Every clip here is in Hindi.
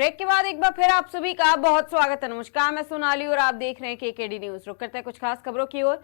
ब्रेक के बाद एक बार फिर आप सभी का बहुत स्वागत है। नमस्कार, मैं सोनाली और आप देख रहे हैं केकेडी न्यूज। रुक करते हैं कुछ खास खबरों की ओर।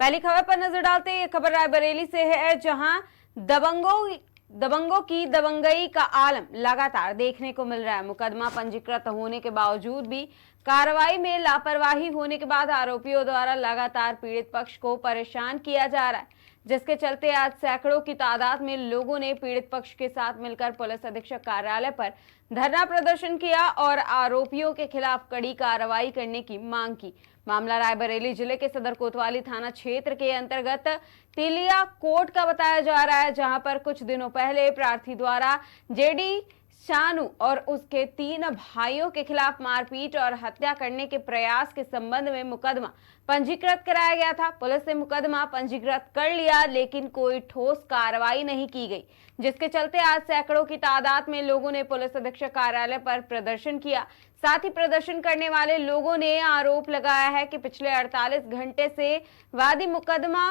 पहली खबर पर नजर डालते हैं। ये खबर रायबरेली से है, जहां दबंगों की दबंगई का आलम लगातार देखने को मिल रहा है। मुकदमा पंजीकृत होने के बावजूद भी कार्रवाई में लापरवाही होने के बाद आरोपियों द्वारा लगातार पीड़ित पक्ष को परेशान किया जा रहा है, जिसके चलते आज सैकड़ों की तादाद में लोगों ने पीड़ित पक्ष के साथ मिलकर पुलिस अधीक्षक कार्यालय पर धरना प्रदर्शन किया और आरोपियों के खिलाफ कड़ी कार्रवाई करने की मांग की। मामला रायबरेली जिले के सदर कोतवाली थाना क्षेत्र के अंतर्गत तिलिया कोट का बताया जा रहा है, जहां पर कुछ दिनों पहले प्रार्थी द्वारा जेडी शानू और उसके 3 भाइयों के खिलाफ मारपीट और हत्या करने के प्रयास के संबंध में मुकदमा पंजीकृत कराया गया था। पुलिस ने मुकदमा पंजीकृत कर लिया, लेकिन कोई ठोस कार्रवाई नहीं की गई, जिसके चलते आज सैकड़ों की तादाद में लोगों ने पुलिस अधीक्षक कार्यालय पर प्रदर्शन किया। साथ ही प्रदर्शन करने वाले लोगों ने आरोप लगाया है कि पिछले 48 घंटे से वादी मुकदमा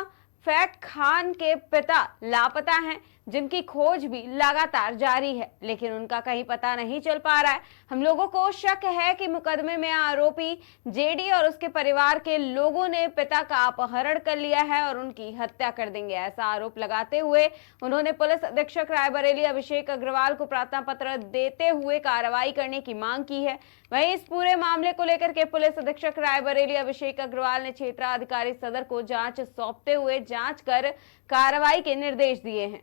फैट खान के पिता लापता हैं, जिनकी खोज भी लगातार जारी है, लेकिन उनका कहीं पता नहीं चल पा रहा है। हम लोगों को शक है कि मुकदमे में आरोपी जेडी और उसके परिवार के लोगों ने पिता का अपहरण कर लिया है और उनकी हत्या कर देंगे, ऐसा आरोप लगाते हुए उन्होंने पुलिस अधीक्षक रायबरेली अभिषेक अग्रवाल को प्रार्थना पत्र देते हुए कार्रवाई करने की मांग की है। वहीं इस पूरे मामले को लेकर के पुलिस अधीक्षक रायबरेली अभिषेक अग्रवाल ने क्षेत्राधिकारी सदर को जांच सौंपते हुए जांच कर कार्रवाई के निर्देश दिए हैं।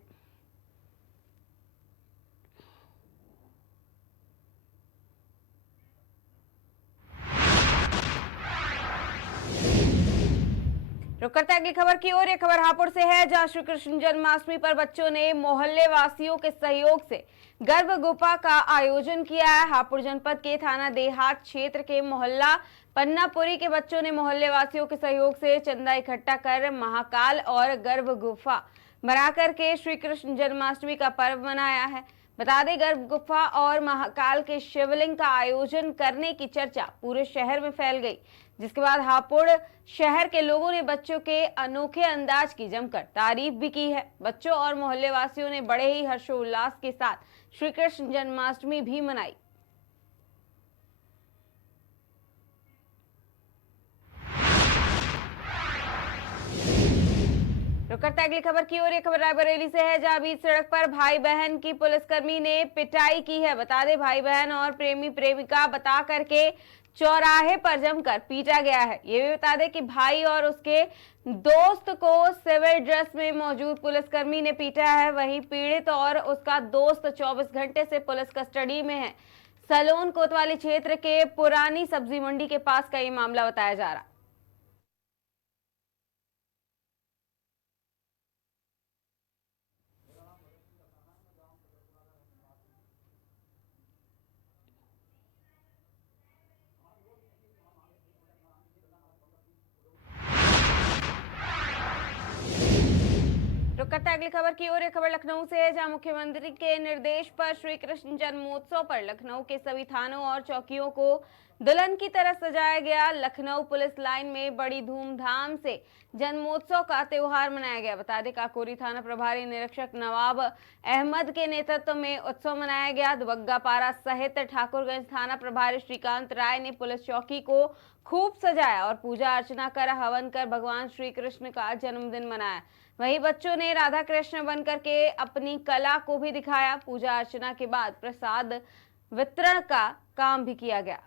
रुक करते हैं अगली खबर की ओर। यह खबर हापुड़ से है, जहां श्री कृष्ण जन्माष्टमी पर बच्चों ने मोहल्ले वासियों के सहयोग से गर्भ गुफा का आयोजन किया है। हापुड़ जनपद के थाना देहात क्षेत्र के मोहल्ला पन्नापुरी के बच्चों ने मोहल्ले वासियों के सहयोग से चंदा इकट्ठा कर महाकाल और गर्भ गुफा बनाकर के श्री कृष्ण जन्माष्टमी का पर्व मनाया है। बता दें, गर्भ गुफा और महाकाल के शिवलिंग का आयोजन करने की चर्चा पूरे शहर में फैल गई, जिसके बाद हापुड़ शहर के लोगों ने बच्चों के अनोखे अंदाज की जमकर तारीफ भी की है। बच्चों और मोहल्ले वासियों ने बड़े ही हर्षोल्लास के साथ श्री कृष्ण जन्माष्टमी भी मनाई। रुक करते अगली खबर की ओर। ये खबर रायबरेली से है, जहां बीच सड़क पर भाई बहन की पुलिसकर्मी ने पिटाई की है। बता दें, भाई बहन और प्रेमी प्रेमिका बता करके चौराहे पर जमकर पीटा गया है। ये भी बता दें कि भाई और उसके दोस्त को सिविल ड्रेस में मौजूद पुलिसकर्मी ने पीटा है। वहीं पीड़ित और उसका दोस्त 24 घंटे से पुलिस कस्टडी में है। सलोन कोतवाली क्षेत्र के पुरानी सब्जी मंडी के पास का ये मामला बताया जा रहा है। रुक करते अगली खबर की ओर। खबर लखनऊ से है, जहां मुख्यमंत्री के निर्देश पर श्री कृष्ण जन्मोत्सव पर लखनऊ के सभी थानों और चौकियों को दुल्हन की तरह सजाया गया। लखनऊ पुलिस लाइन में बड़ी धूमधाम से जन्मोत्सव का त्योहार मनाया गया। बता दें, काकोरी थाना प्रभारी निरीक्षक नवाब अहमद के नेतृत्व में उत्सव मनाया गया। दुबग्गा पारा सहित ठाकुरगंज थाना प्रभारी श्रीकांत राय ने पुलिस चौकी को खूब सजाया और पूजा अर्चना कर हवन कर भगवान श्री कृष्ण का जन्मदिन मनाया। वहीं बच्चों ने राधा कृष्ण बनकर के अपनी कला को भी दिखाया। पूजा अर्चना के बाद प्रसाद वितरण का काम भी किया गया।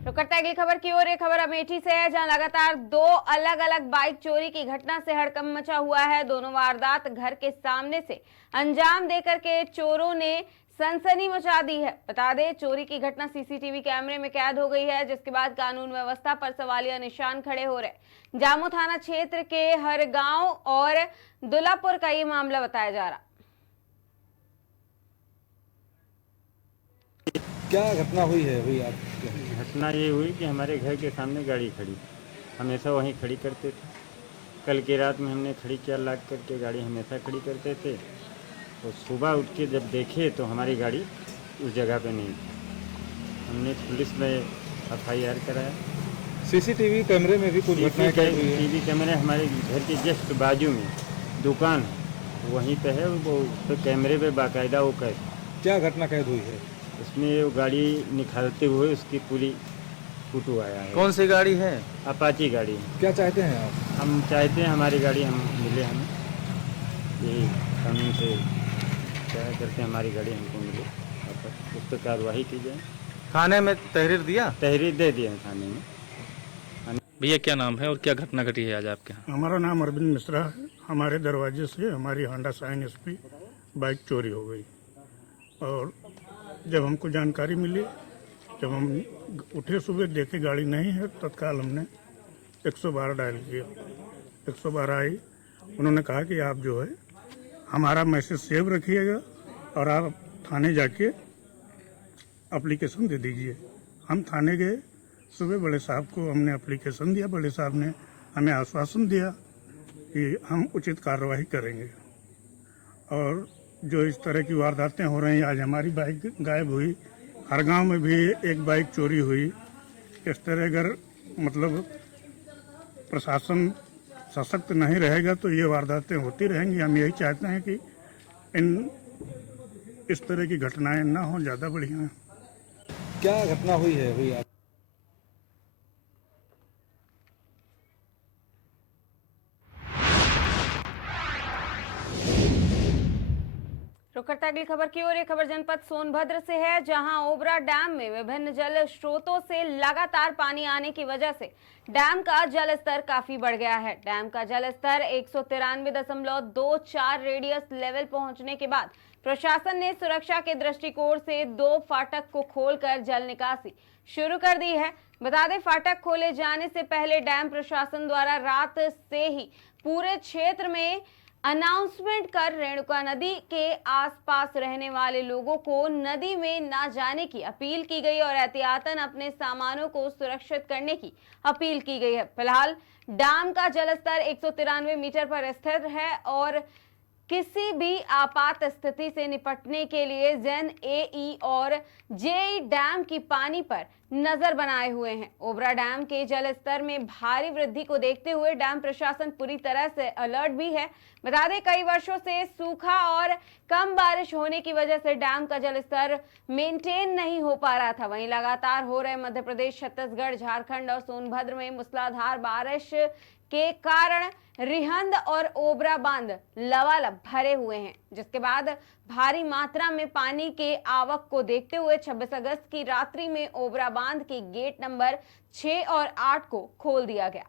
तो करते अगली खबर की ओर। ये खबर अमेठी से है, जहां लगातार 2 अलग अलग बाइक चोरी की घटना से हड़कंप मचा हुआ है। दोनों वारदात घर के सामने से अंजाम देकर के चोरों ने सनसनी मचा दी है। बता दें, चोरी की घटना सीसीटीवी कैमरे में कैद हो गई है, जिसके बाद कानून व्यवस्था पर सवालिया निशान खड़े हो रहे। जामू थाना क्षेत्र के हर गांव और दुलापुर का ये मामला बताया जा रहा। क्या घटना हुई है अभी आप? घटना ये हुई कि हमारे घर के सामने गाड़ी खड़ी, हमेशा वहीं खड़ी करते थे। कल की रात में हमने खड़ी किया, लॉक करके गाड़ी हमेशा खड़ी करते थे। तो सुबह उठ के जब देखे तो हमारी गाड़ी उस जगह पे नहीं थी। हमने पुलिस में FIR कराया। सीसीटीवी कैमरे में भी कुछ घटनाएं कैद हुई है। टीवी कैमरे हमारे घर के जस्ट बाजू में दुकान है, वहीं पे है वो, तो कैमरे पे बाकायदा वो कैद। क्या घटना कैद हुई है? उसमें वो गाड़ी निकालते हुए उसकी पूरी फोटो आया है। कौन सी गाड़ी है? अपाची गाड़ी है। क्या चाहते हैं आप? हम चाहते हैं हमारी गाड़ी हम मिले, हमें यही कानून से क्या करते हैं, हमारी गाड़ी हमको मिले, वापस उस पर कार्रवाई की जाए। थाने में तहरीर दिया? तहरीर दे दिए थाने में। भैया क्या नाम है और क्या घटना घटी है आज आपके यहाँ? हमारा नाम अरविंद मिश्रा है। हमारे दरवाजे से हमारी होंडा शाइन एसपी बाइक चोरी हो गई और जब हमको जानकारी मिली, जब हम उठे सुबह देखे गाड़ी नहीं है, तत्काल हमने 112 डायल किया। 112 आई, उन्होंने कहा कि आप जो है हमारा मैसेज सेव रखिएगा और आप थाने जाके एप्लीकेशन दे दीजिए। हम थाने गए, सुबह बड़े साहब को हमने एप्लीकेशन दिया। बड़े साहब ने हमें आश्वासन दिया कि हम उचित कार्रवाई करेंगे। और जो इस तरह की वारदातें हो रही हैं, आज हमारी बाइक गायब हुई, हर गांव में भी एक बाइक चोरी हुई। इस तरह अगर मतलब प्रशासन सशक्त नहीं रहेगा तो ये वारदातें होती रहेंगी। हम यही चाहते हैं कि इस तरह की घटनाएं ना हो, ज़्यादा बढ़िया है। क्या घटना हुई है अभी आप? रुक करते हैं अगली खबर की ओर। ये खबर जनपद सोनभद्र से है, जहां ओबरा डैम में विभिन्न जल स्रोतों से लगातार पानी आने की वजह से डैम का जल स्तर काफी बढ़ गया है। डैम का जल स्तर 193.24 रेडियस लेवल पहुंचने के बाद प्रशासन ने सुरक्षा के दृष्टिकोण से 2 फाटक को खोलकर जल निकासी शुरू कर दी है। बता दें, फाटक खोले जाने से पहले डैम प्रशासन द्वारा रात से ही पूरे क्षेत्र में अनाउंसमेंट कर रेणुका नदी के आसपास रहने वाले लोगों को नदी में ना जाने की अपील की गई और एहतियातन अपने सामानों को सुरक्षित करने की अपील की गई है। फिलहाल डैम का जलस्तर 193 मीटर पर स्थिर है और किसी भी आपात स्थिति से निपटने के लिए जैन एई और जेई डैम की पानी पर नजर बनाए हुए हैं। ओबरा डैम के जल स्तर में भारी वृद्धि को देखते हुए डैम प्रशासन पूरी तरह से अलर्ट भी है। बता दें, कई वर्षों से सूखा और कम बारिश होने की वजह से डैम का जल स्तर मेंटेन नहीं हो पा रहा था। वहीं लगातार हो रहे मध्य प्रदेश, छत्तीसगढ़, झारखंड और सोनभद्र में मूसलाधार बारिश के कारण रिहंद और ओबरा बांध लबालब भरे हुए हैं, जिसके बाद भारी मात्रा में पानी के आवक को देखते हुए 26 अगस्त की रात्रि में ओबरा बांध के गेट नंबर 6 और 8 को खोल दिया गया।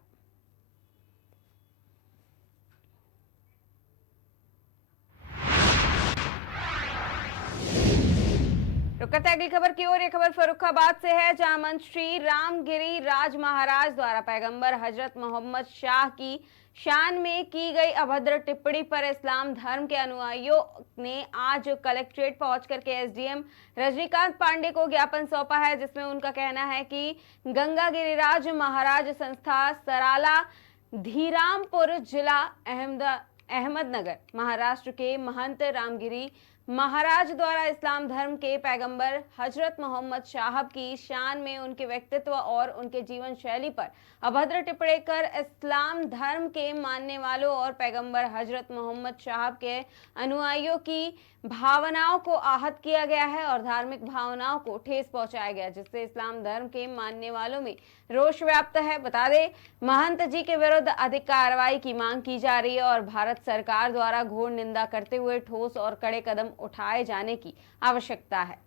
रुकते अगली खबर की ओर। ये खबर फर्रुखाबाद से है, जहां मंत्री रामगिरी राज महाराज द्वारा पैगंबर हजरत मोहम्मद शाह की शान में की गई अभद्र टिप्पणी पर इस्लाम धर्म के अनुयायियों ने आज कलेक्ट्रेट पहुंचकर के एसडीएम रजनीकांत पांडे को ज्ञापन सौंपा है, जिसमें उनका कहना है कि गंगा गिरिराज महाराज संस्था सराला धीरामपुर जिला अहमदनगर महाराष्ट्र के महंत रामगिरी महाराज द्वारा इस्लाम धर्म के पैगंबर हजरत मोहम्मद साहब की शान में उनके व्यक्तित्व और उनके जीवन शैली पर अभद्र टिप्पणी कर इस्लाम धर्म के मानने वालों और पैगंबर हजरत मोहम्मद साहब के अनुयायियों की भावनाओं को आहत किया गया है और धार्मिक भावनाओं को ठेस पहुंचाया गया, जिससे इस्लाम धर्म के मानने वालों में रोष व्याप्त है। बता दें, महंत जी के विरुद्ध अधिक कार्रवाई की मांग की जा रही है और भारत सरकार द्वारा घोर निंदा करते हुए ठोस और कड़े कदम उठाए जाने की आवश्यकता है।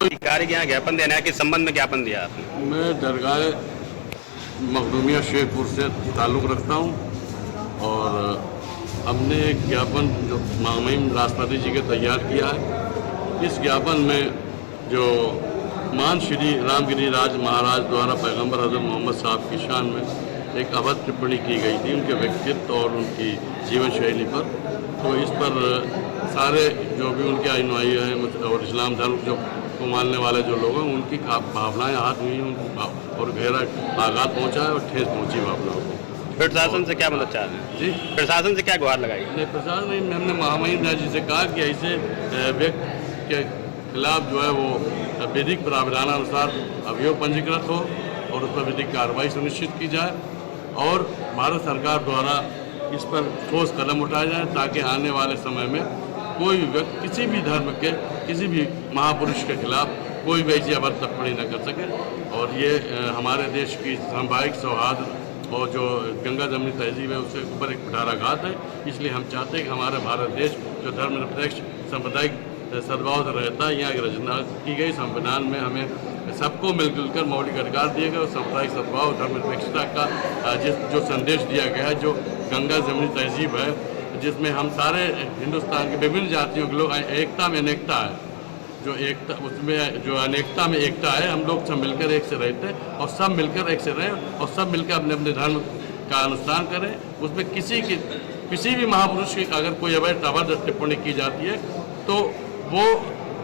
अधिकारी के यहाँ ज्ञापन देना है, किस संबंध में ज्ञापन दिया आपने? मैं दरगाह मखदूमिया शेखपुर से ताल्लुक़ रखता हूँ और हमने एक ज्ञापन जो महामहिम राष्ट्रपति जी के तैयार किया है। इस ज्ञापन में जो महान श्री रामगिरी राज महाराज द्वारा पैगंबर हज़रत मोहम्मद साहब की शान में एक अभद्र टिप्पणी की गई थी उनके व्यक्तित्व और उनकी जीवन शैली पर, तो इस पर सारे जो भी उनके अनुयायी हैं और इस्लाम धर्म जो को मानने वाले जो लोग हैं उनकी भावनाएं आहत हुई और गहरा आघात पहुंचा है और ठेस पहुंची भावनाओं को। प्रशासन से क्या मदद चाह रहे हैं? जी, प्रशासन से क्या गुहार लगाई? नहीं, प्रशासन ने हमने महामहिम जी से कहा कि ऐसे व्यक्ति के खिलाफ जो है वो विधिक प्रावधानानुसार अभियोग पंजीकृत हो और उस पर विधिक कार्रवाई सुनिश्चित की जाए और भारत सरकार द्वारा इस पर ठोस कदम उठाए जाए ताकि आने वाले समय में कोई भी व्यक्ति किसी भी धर्म के किसी भी महापुरुष के खिलाफ कोई भी ऐसी अभद्र टिप्पणी न कर सके। और ये हमारे देश की सामुदायिक सौहार्द और जो गंगा जमनी तहजीब है उसके ऊपर एक कुठाराघात है। इसलिए हम चाहते हैं कि हमारा भारत देश जो धर्मनिरपेक्ष सांप्रदायिक सद्भाव से रहता है, यहाँ की रचना की गई संविधान में हमें सबको मिलजुल कर मौलिक अधिकार दिए गए और सामुदायिक सद्भाव धर्मनिरपेक्षता का जो संदेश दिया गया है, जो गंगा जमनी तहजीब है जिसमें हम सारे हिंदुस्तान के विभिन्न जातियों के लोग एकता में अनेकता है, जो एकता उसमें जो अनेकता में एकता है, हम लोग सब मिलकर एक से रहते हैं और सब मिलकर एक से रहें और सब मिलकर अपने अपने धर्म का अनुष्ठान करें। उसमें किसी भी महापुरुष की अगर कोई अभद्र टिप्पणी की जाती है तो वो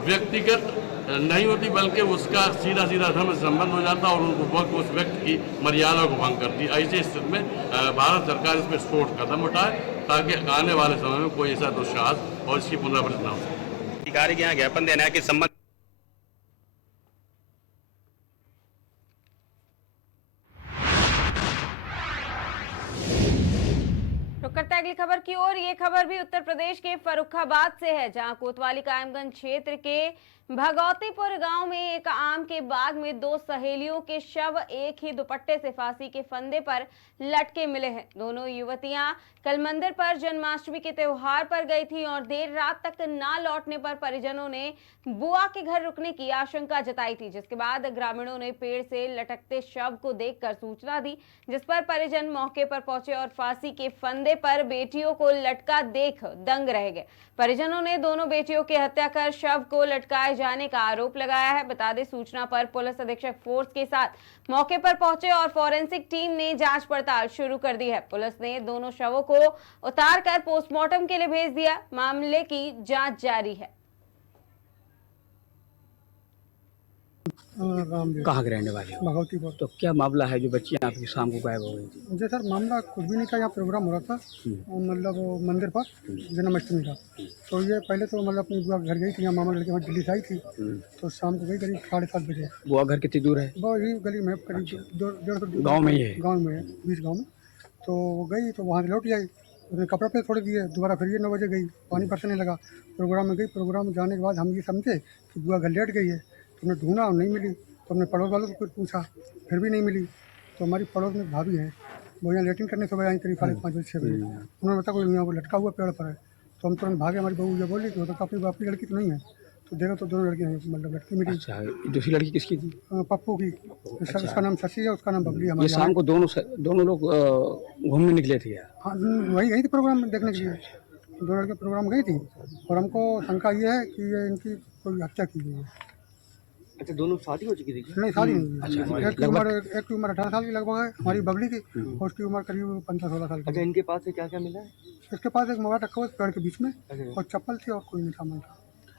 व्यक्तिगत नहीं होती बल्कि उसका सीधा धर्म से संबंध हो जाता है और उस व्यक्ति की मर्यादा को भंग करती है। ऐसी स्थिति में भारत सरकार इसमें ठोस कदम उठाए ताकि आने वाले समय में कोई ऐसा दुस्साहस और इसकी पुनरावृत्ति न हो सके। अधिकारी के यहाँ ज्ञापन देना है कि संबंध रुक करते हैं अगली खबर की ओर। ये खबर भी उत्तर प्रदेश के फर्रुखाबाद से है, जहां कोतवाली कायमगंज क्षेत्र के भगौतीपुर गांव में एक आम के बाग में दो सहेलियों के शव एक ही दुपट्टे से फांसी के फंदे पर लटके मिले हैं। दोनों युवतियां कल मंदिर पर जन्माष्टमी के त्योहार पर गई थी और देर रात तक ना लौटने पर परिजनों ने बुआ के घर रुकने की आशंका जताई थी, जिसके बाद ग्रामीणों ने पेड़ से लटकते शव को देखकर सूचना दी, जिस पर परिजन मौके पर पहुंचे और फांसी के फंदे पर बेटियों को लटका देख दंग रह गए। परिजनों ने दोनों बेटियों की हत्या कर शव को लटकाए जाने का आरोप लगाया है। बता दें, सूचना पर पुलिस अधीक्षक फोर्स के साथ मौके पर पहुंचे और फॉरेंसिक टीम ने जांच पड़ताल शुरू कर दी है। पुलिस ने दोनों शवों को उतार कर पोस्टमार्टम के लिए भेज दिया। मामले की जांच जारी है। कहाँ के रहने वाले हो? भगवतीपुर। तो क्या मामला है जो बच्चियाँ आपकी शाम को गायब हो गई थी? जी सर, मामला कुछ भी नहीं था। यहाँ प्रोग्राम हो रहा था मतलब मंदिर पर जन्माष्टमी का। तो ये पहले तो मतलब अपनी बुआ घर गई थी, यहाँ मामा लड़के वहाँ दिल्ली से आई थी। तो शाम को गई करीब 7:30 बजे। बुआ घर कितनी दूर है? वो यही गली में करीब 150 गाँव में ही है? गाँव में है, बीच गाँव में। तो गई तो वहाँ से लौट आई, उसने कपड़े पे थोड़े दिए, दोबारा फिर ये 9 बजे गई, पानी बरसने लगा। प्रोग्राम में गई, प्रोग्राम जाने के बाद हम ये समझे कि बुआ घर लेट गई है। तो हमने ढूंढा और नहीं मिली। तो हमने पड़ोस वालों से कुछ पूछा, फिर भी नहीं मिली। तो हमारी पड़ोस में भाभी है, वो यहाँ लेटिंग करने से आई करीब 5:30 बजे 6 बजे। उन्होंने बताया कोई यहाँ वो लटका हुआ पेड़ पर है। तो हम तुरंत भागे। हमारी बहू ये बोली कि वो तो अपनी लड़की तो नहीं है। तो देखो तो दोनों लड़कियाँ मतलब लड़की मिली। अच्छा, दूसरी लड़की किसकी थी? पप्पू की। उसका नाम शशि है, उसका नाम बबली है। ये शाम को दोनों लोग घूमने निकले थे? हाँ, वही गई थी प्रोग्राम में देखने के लिए। दो लड़के प्रोग्राम गई थी और हमको शंका ये है कि ये इनकी कोई हत्या की गई है। अच्छा, दोनों शादी हो चुकी थी? नहीं, शादी नहीं हुई। एक की उम्र 18 साल की लगभग है, हमारी बबली की, और उसकी उम्र करीब 15-16 साल की। अच्छा, इनके पास से क्या क्या मिला है? इसके पास एक मोबाइल रखा हुआ पेड़ के बीच में और चप्पल थी और कोई नहीं सामान था।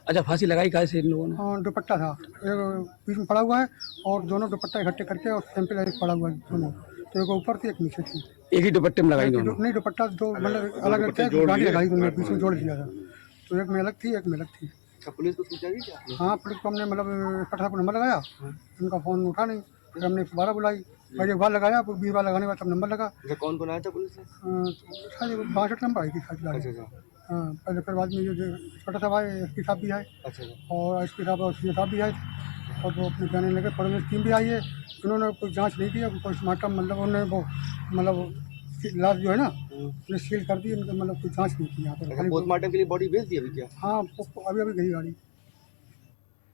अच्छा, फांसी लगाई कैसे इन लोगों ने? और दुपट्टा था एक बीच में पड़ा हुआ है और दोनों दुपट्टा इकट्ठे करके और सैंपल एक पड़ा हुआ है दोनों। तो एक ऊपर थी, एक नीचे थी। एक ही दुपट्टे में लगाई दोनों? नहीं, दुपट्टा दो मतलब अलग अलग थे, गाड़ी लगाई दोनों, बीच में जोड़ दिया था। तो एक में अलग थी, एक में अलग थी। पुलिस को सूचना दी क्या? हाँ, पुलिस को हमने मतलब 18 को नंबर लगाया, उनका फ़ोन उठा नहीं। फिर हमने 112 बुलाई, फिर एक बार लगाया, 20 बार लगाने के बाद तब नंबर लगा। कौन कौन आया था पुलिस से? शायद 62 नंबर आई थी शायद। हाँ, पहले फिर बाद में ये जो छोटा साहब आए, एसपी साहब भी आए। अच्छा। और एसपी साहब और सी साहब भी आए और वो अपने जाने लगे। फॉरेंसिक टीम भी आई है, उन्होंने कोई जाँच नहीं की। पोस्टमार्टम मतलब उन्होंने वो मतलब लाश जो है ना ये सील कर दी, इनका मतलब कोई जांच नहीं की यहाँ पर। पोस्टमार्टम के लिए बॉडी भेज दी अभी क्या? हाँ, अभी गई गाड़ी।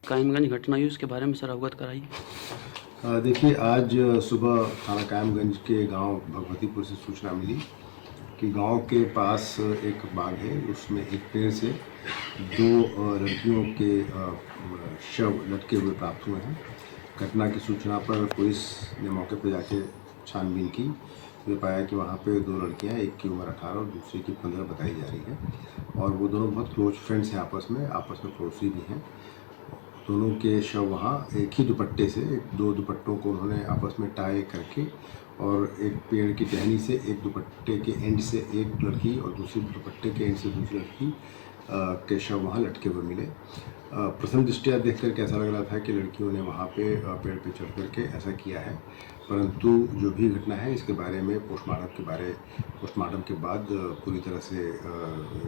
कायमगंज घटना हुई, उसके बारे में सर अवगत कराइए। देखिए, आज सुबह थाना कायमगंज के गांव भगवतीपुर से सूचना मिली कि गांव के पास एक बाग है, उसमें एक पेड़ से 2 लड़कियों के शव लटके हुए प्राप्त हुए हैं। घटना की सूचना पर पुलिस ने मौके पर जाके छानबीन की। ये पाया कि वहाँ पे 2 लड़कियाँ, एक की उम्र 18 और दूसरी की 15 बताई जा रही है और वो दोनों बहुत क्लोज फ्रेंड्स हैं, आपस में पड़ोसी भी हैं। दोनों के शव वहाँ एक ही दुपट्टे से 2 दुपट्टों को उन्होंने आपस में टाई करके और एक पेड़ की टहनी से एक दुपट्टे के एंड से एक लड़की और दूसरी दुपट्टे के एंड से दूसरी लड़की के शव वहाँ लटके हुए मिले। प्रथम दृष्टया देख करके ऐसा लग रहा था कि लड़कियों ने वहाँ पे पेड़ पे चढ़ करके ऐसा किया है, परंतु जो भी घटना है इसके बारे में पोस्टमार्टम के बाद पूरी तरह से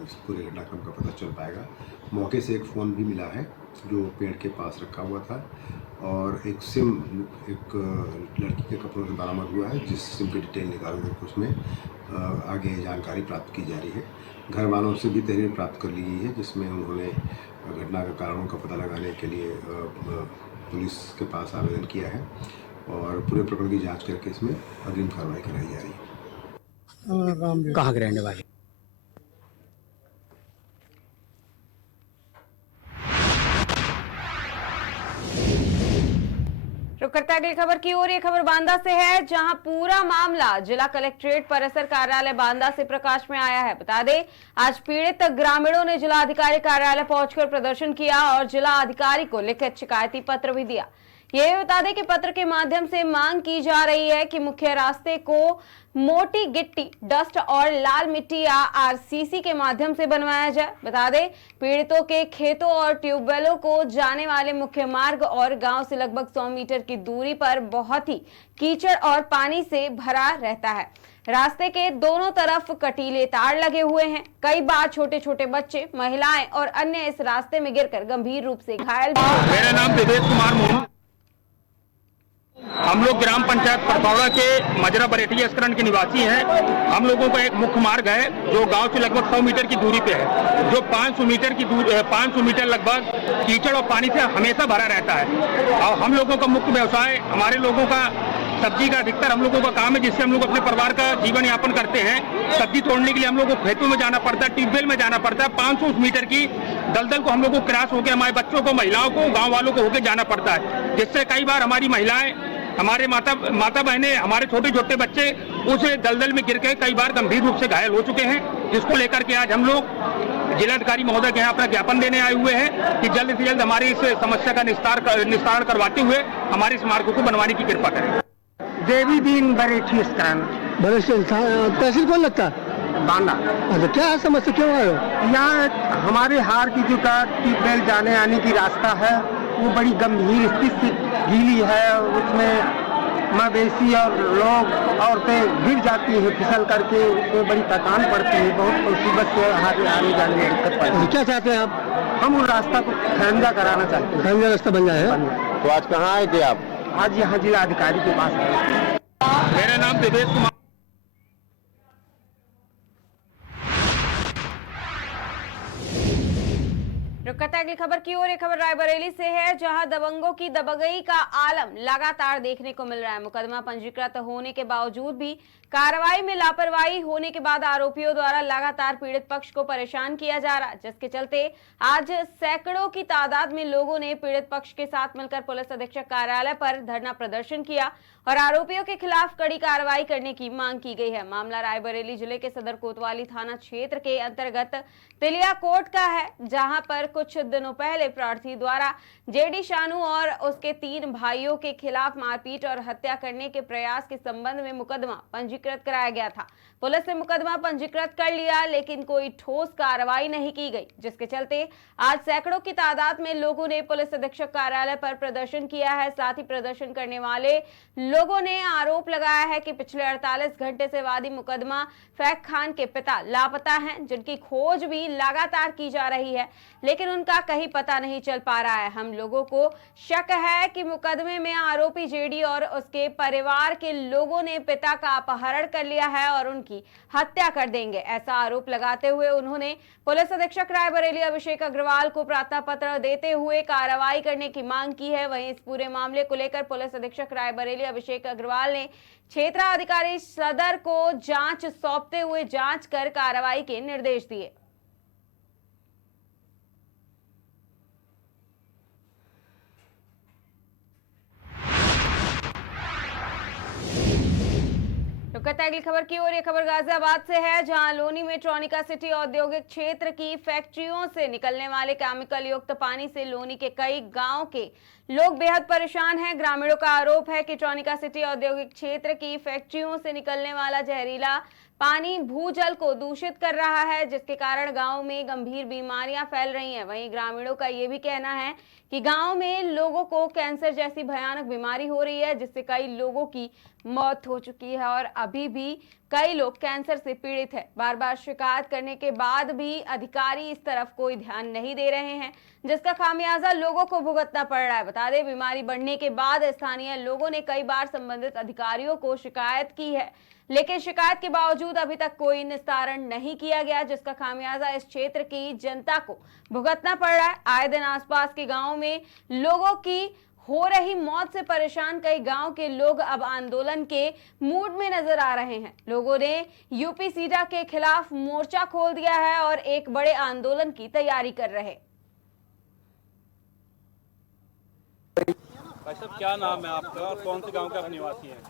इस पूरे घटनाक्रम का पता चल पाएगा। मौके से एक फ़ोन भी मिला है जो पेड़ के पास रखा हुआ था, और एक सिम एक लड़की के कपड़ों से बरामद हुआ है, जिस सिम की डिटेल निकाल करके उसमें आगे जानकारी प्राप्त की जा रही है। घर वालों से भी तहरीर प्राप्त कर ली गई है, जिसमें उन्होंने घटना के कारणों का पता लगाने के लिए पुलिस के पास आवेदन किया है और पूरे प्रकरण की जांच करके इसमें अग्रिम कार्रवाई कराई जा रही है। कहाँ के रहने वाले? रुक करते हैं अगली खबर की ओर। ये खबर बांदा से है, जहां पूरा मामला जिला कलेक्ट्रेट परिसर कार्यालय बांदा से प्रकाश में आया है। बता दें, आज पीड़ित ग्रामीणों ने जिला अधिकारी कार्यालय पहुंचकर प्रदर्शन किया और जिला अधिकारी को लिखित शिकायती पत्र भी दिया। ये बता दें कि पत्र के माध्यम से मांग की जा रही है कि मुख्य रास्ते को मोटी गिट्टी, डस्ट और लाल मिट्टी या आरसीसी के माध्यम से बनवाया जाए। बता दें, पीड़ितों के खेतों और ट्यूबवेलों को जाने वाले मुख्य मार्ग और गांव से लगभग 100 मीटर की दूरी पर बहुत ही कीचड़ और पानी से भरा रहता है। रास्ते के दोनों तरफ कटीले तार लगे हुए हैं। कई बार छोटे छोटे बच्चे, महिलाएं और अन्य इस रास्ते में गिरकर गंभीर रूप से घायल। मेरा नाम देवेश कुमार मोहन, हम लोग ग्राम पंचायत परतौड़ा के मजरा बरेटी अस्करण के निवासी हैं। हम लोगों का एक मुख्य मार्ग है जो गांव से लगभग 100 मीटर की दूरी पे है, जो 500 मीटर लगभग कीचड़ और पानी से हमेशा भरा रहता है। और हम लोगों का मुख्य व्यवसाय, हमारे लोगों का सब्जी का अधिकतर हम लोगों का काम है, जिससे हम लोग अपने परिवार का जीवन यापन करते हैं। सब्जी तोड़ने के लिए हम लोग को खेतों में जाना पड़ता है, ट्यूबवेल में जाना पड़ता है। 500 मीटर की दलदल को हम लोग को क्रॉस होकर हमारे बच्चों को, महिलाओं को, गाँव वालों को होकर जाना पड़ता है, जिससे कई बार हमारी महिलाएं, हमारे माता बहनें, हमारे छोटे छोटे बच्चे उस दलदल में गिर के कई बार गंभीर रूप से घायल हो चुके हैं, जिसको लेकर के आज हम लोग जिलाधिकारी महोदय के यहाँ अपना ज्ञापन देने आए हुए हैं कि जल्द से जल्द हमारी इस समस्या का निस्तारण करवाते हुए हमारे इस मार्ग को बनवाने की कृपा करें। देवी दीन बरेठी स्थान तहसील कौन लगता है? बांदा। अच्छा, क्या समस्या, क्यों आए हो? यहाँ हमारे हार की जो का ट्यूबवेल जाने आने की रास्ता है वो बड़ी गंभीर स्थिति से गीली है, उसमें मवेशी और लोग, औरतें गिर जाती हैं फिसल करके, उसमें बड़ी थकान पड़ती है, बहुत मुसीबत से आने जाने में दिक्कत पड़ती है। क्या चाहते हैं आप? हम उस रास्ता को खंजा कराना चाहते हैं। खंजा रास्ता बन जाए है? तो आज कहाँ आए थे आप? आज यहाँ जिला अधिकारी के पास आए। मेरा नाम देवेश कुमार। रुक करते हैं अगली खबर की ओर। एक खबर रायबरेली से है, जहां दबंगों की दबंगई का आलम लगातार देखने को मिल रहा है। मुकदमा पंजीकृत होने के बावजूद भी कार्रवाई में लापरवाही होने के बाद आरोपियों द्वारा लगातार पीड़ित पक्ष को परेशान किया जा रहा है, जिसके चलते आज सैकड़ों की तादाद में लोगों ने पीड़ित पक्ष के साथ मिलकर पुलिस अधीक्षक कार्यालय पर धरना प्रदर्शन किया और आरोपियों के खिलाफ कड़ी कार्रवाई करने की मांग की गई है। मामला रायबरेली जिले के सदर कोतवाली थाना क्षेत्र के अंतर्गत तिलिया कोट का है, जहां पर कुछ दिनों पहले प्रार्थी द्वारा जेडी शानू और उसके 3 भाइयों के खिलाफ मारपीट और हत्या करने के प्रयास के संबंध में मुकदमा पंजीकृत कराया गया था। पुलिस ने मुकदमा पंजीकृत कर लिया, लेकिन कोई ठोस कार्रवाई नहीं की गई, जिसके चलते आज सैकड़ों की तादाद में लोगों ने पुलिस अधीक्षक कार्यालय पर प्रदर्शन किया है। साथ ही प्रदर्शन करने वाले लोगों ने आरोप लगाया है कि पिछले 48 घंटे से वादी मुकदमा फैक खान के पिता लापता हैं, जिनकी खोज भी लगातार की जा रही है, लेकिन उनका कहीं पता नहीं चल पा रहा है। हम लोगों को शक है कि मुकदमे में आरोपी जेडी और उसके परिवार के लोगों ने पिता का अपहरण कर लिया है और उनकी हत्या कर देंगे, ऐसा आरोप लगाते हुए उन्होंने पुलिस अधीक्षक रायबरेली अभिषेक अग्रवाल को प्रार्थना पत्र देते हुए कार्रवाई करने की मांग की है। वहीं इस पूरे मामले को लेकर पुलिस अधीक्षक रायबरेली अभिषेक अग्रवाल ने क्षेत्राधिकारी सदर को जांच सौंपते हुए जांच कर कार्रवाई के निर्देश दिए। तो कहते हैं अगली खबर की ओर। ये खबर गाजियाबाद से है, जहां लोनी में ट्रॉनिका सिटी औद्योगिक क्षेत्र की फैक्ट्रियों से निकलने वाले केमिकल युक्त पानी से लोनी के कई गांव के लोग बेहद परेशान हैं। ग्रामीणों का आरोप है कि ट्रॉनिका सिटी औद्योगिक क्षेत्र की फैक्ट्रियों से निकलने वाला जहरीला पानी भूजल को दूषित कर रहा है, जिसके कारण गांव में गंभीर बीमारियां फैल रही हैं। वहीं ग्रामीणों का ये भी कहना है कि गांव में लोगों को कैंसर जैसी भयानक बीमारी हो रही है, जिससे कई लोगों की मौत हो चुकी है और अभी भी कई लोग कैंसर से पीड़ित है। बार बार शिकायत करने के बाद भी अधिकारी इस तरफ कोई ध्यान नहीं दे रहे हैं, जिसका खामियाजा लोगों को भुगतना पड़ रहा है। बता दें, बीमारी बढ़ने के बाद स्थानीय लोगों ने कई बार संबंधित अधिकारियों को शिकायत की है, लेकिन शिकायत के बावजूद अभी तक कोई निस्तारण नहीं किया गया, जिसका खामियाजा इस क्षेत्र की जनता को भुगतना पड़ रहा है। आए दिन आसपास के गांव में लोगों की हो रही मौत से परेशान कई गांव के लोग अब आंदोलन के मूड में नजर आ रहे हैं। लोगों ने यूपी सीडा के खिलाफ मोर्चा खोल दिया है और एक बड़े आंदोलन की तैयारी कर रहे। भाई साहब, क्या नाम है आपका और कौन से गांव का आप निवासी हैं?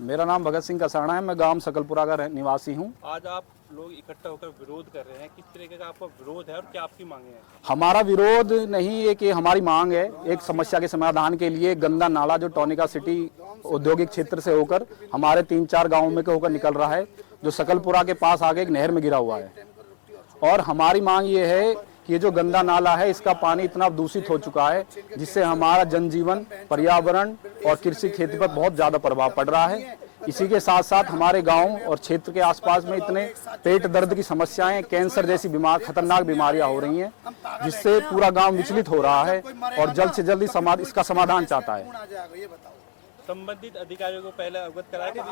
मेरा नाम भगत सिंह कसाना है। मैं गांव सकलपुरा का निवासी हूं। आज आप लोग इकट्ठा होकर विरोध कर रहे हैं, किस तरीके का आपका विरोध है और क्या आपकी मांगे हैं? हमारा विरोध नहीं है कि हमारी मांग है एक समस्या के समाधान के लिए। गंदा नाला जो टॉनिका सिटी औद्योगिक क्षेत्र से होकर हमारे 3-4 गाँव में होकर निकल रहा है, जो सकलपुरा के पास आगे एक नहर में गिरा हुआ है। और हमारी मांग ये है कि ये जो गंदा नाला है, इसका पानी इतना दूषित हो चुका है, जिससे हमारा जनजीवन, पर्यावरण और कृषि खेती पर बहुत ज़्यादा प्रभाव पड़ रहा है। इसी के साथ साथ हमारे गांव और क्षेत्र के आसपास में इतने पेट दर्द की समस्याएं, कैंसर जैसी खतरनाक बीमारियां हो रही हैं, जिससे पूरा गांव विचलित हो रहा है और जल्द से जल्द इसका समाधान चाहता है। संबंधित अधिकारियों को पहले अवगत कराया था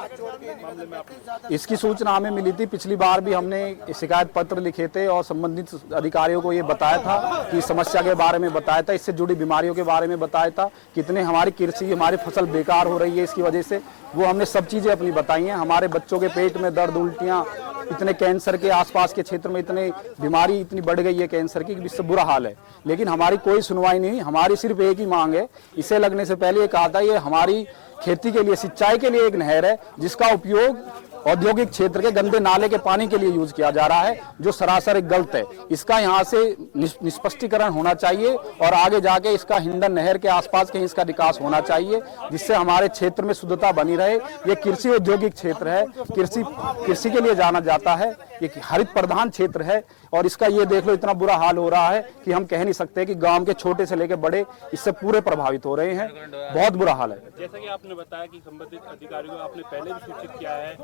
मामले में आपने? इसकी सूचना हमें मिली थी। पिछली बार भी हमने शिकायत पत्र लिखे थे और संबंधित अधिकारियों को ये बताया था कि समस्या के बारे में बताया था, इससे जुड़ी बीमारियों के बारे में बताया था, कितने हमारी कृषि, हमारी फसल बेकार हो रही है इसकी वजह से। वो हमने सब चीज़ें अपनी बताई हैं। हमारे बच्चों के पेट में दर्द, उल्टियाँ, इतने कैंसर के आसपास के क्षेत्र में इतने बीमारी इतनी बढ़ गई है कैंसर की, इससे बुरा हाल है। लेकिन हमारी कोई सुनवाई नहीं। हमारी सिर्फ एक ही मांग है। इसे लगने से पहले ये कहा था, ये हमारी खेती के लिए, सिंचाई के लिए एक नहर है, जिसका उपयोग औद्योगिक क्षेत्र के गंदे नाले के पानी के लिए यूज किया जा रहा है, जो सरासर एक गलत है। इसका यहाँ से निष्पष्टीकरण होना चाहिए और आगे जाके इसका हिंडन नहर के आसपास कहीं इसका विकास होना चाहिए, जिससे हमारे क्षेत्र में शुद्धता बनी रहे। ये कृषि औद्योगिक क्षेत्र है, कृषि के लिए जाना जाता है, ये हरित प्रधान क्षेत्र है और इसका ये देख लो इतना बुरा हाल हो रहा है कि हम कह नहीं सकते कि गांव के छोटे से लेकर बड़े इससे पूरे प्रभावित हो रहे हैं। बहुत बुरा हाल है। जैसा कि आपने बताया कि संबंधित अधिकारियों को आपने पहले भी सूचित किया है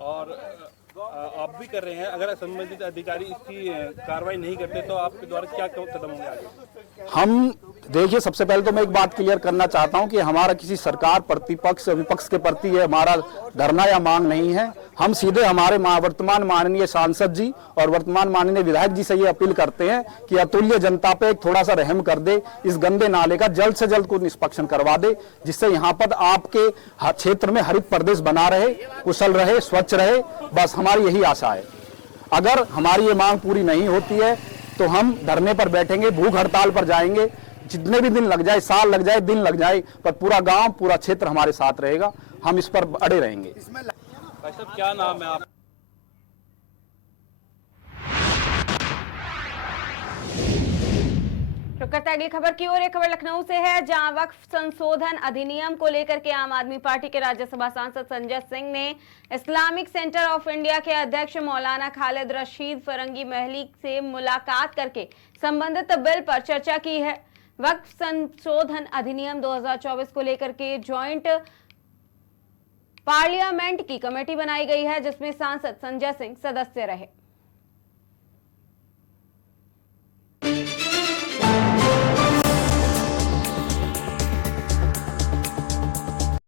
और आप भी कर रहे हैं, अगर संबंधित अधिकारी इसकी कार्रवाई नहीं करते तो आपके द्वारा क्या कदम होंगे आगे? हम देखिए, सबसे पहले तो मैं एक बात क्लियर करना चाहता हूं कि हमारा किसी सरकार, प्रतिपक्ष, विपक्ष के प्रति ये हमारा धरना या मांग नहीं है। हम सीधे हमारे वर्तमान माननीय सांसद जी और वर्तमान माननीय विधायक जी से ये अपील करते हैं कि अतुल्य जनता पे एक थोड़ा सा रहम कर दे, इस गंदे नाले का जल्द से जल्द को निष्पक्षण करवा दे, जिससे यहाँ पर आपके क्षेत्र में हरित प्रदेश बना रहे, कुशल रहे, स्वच्छ रहे। बस हमारी यही आशा है। अगर हमारी ये मांग पूरी नहीं होती है तो हम धरने पर बैठेंगे, भूख हड़ताल पर जाएंगे। जितने भी दिन लग जाए, साल लग जाए, दिन लग जाए, पर पूरा गांव, पूरा क्षेत्र हमारे साथ रहेगा। हम इस पर अड़े रहेंगे। भाई साहब, क्या नाम है आप? रुक करते हैं अगली खबर की ओर। एक खबर लखनऊ से है, जहां वक्फ संशोधन अधिनियम को लेकर के आम आदमी पार्टी के राज्यसभा सांसद संजय सिंह ने इस्लामिक सेंटर ऑफ इंडिया के अध्यक्ष मौलाना खालिद रशीद फरंगी महली से मुलाकात करके संबंधित बिल पर चर्चा की है। वक्फ संशोधन अधिनियम 2024 को लेकर के ज्वाइंट पार्लियामेंट की कमेटी बनाई गई है, जिसमें सांसद संजय सिंह सदस्य रहे।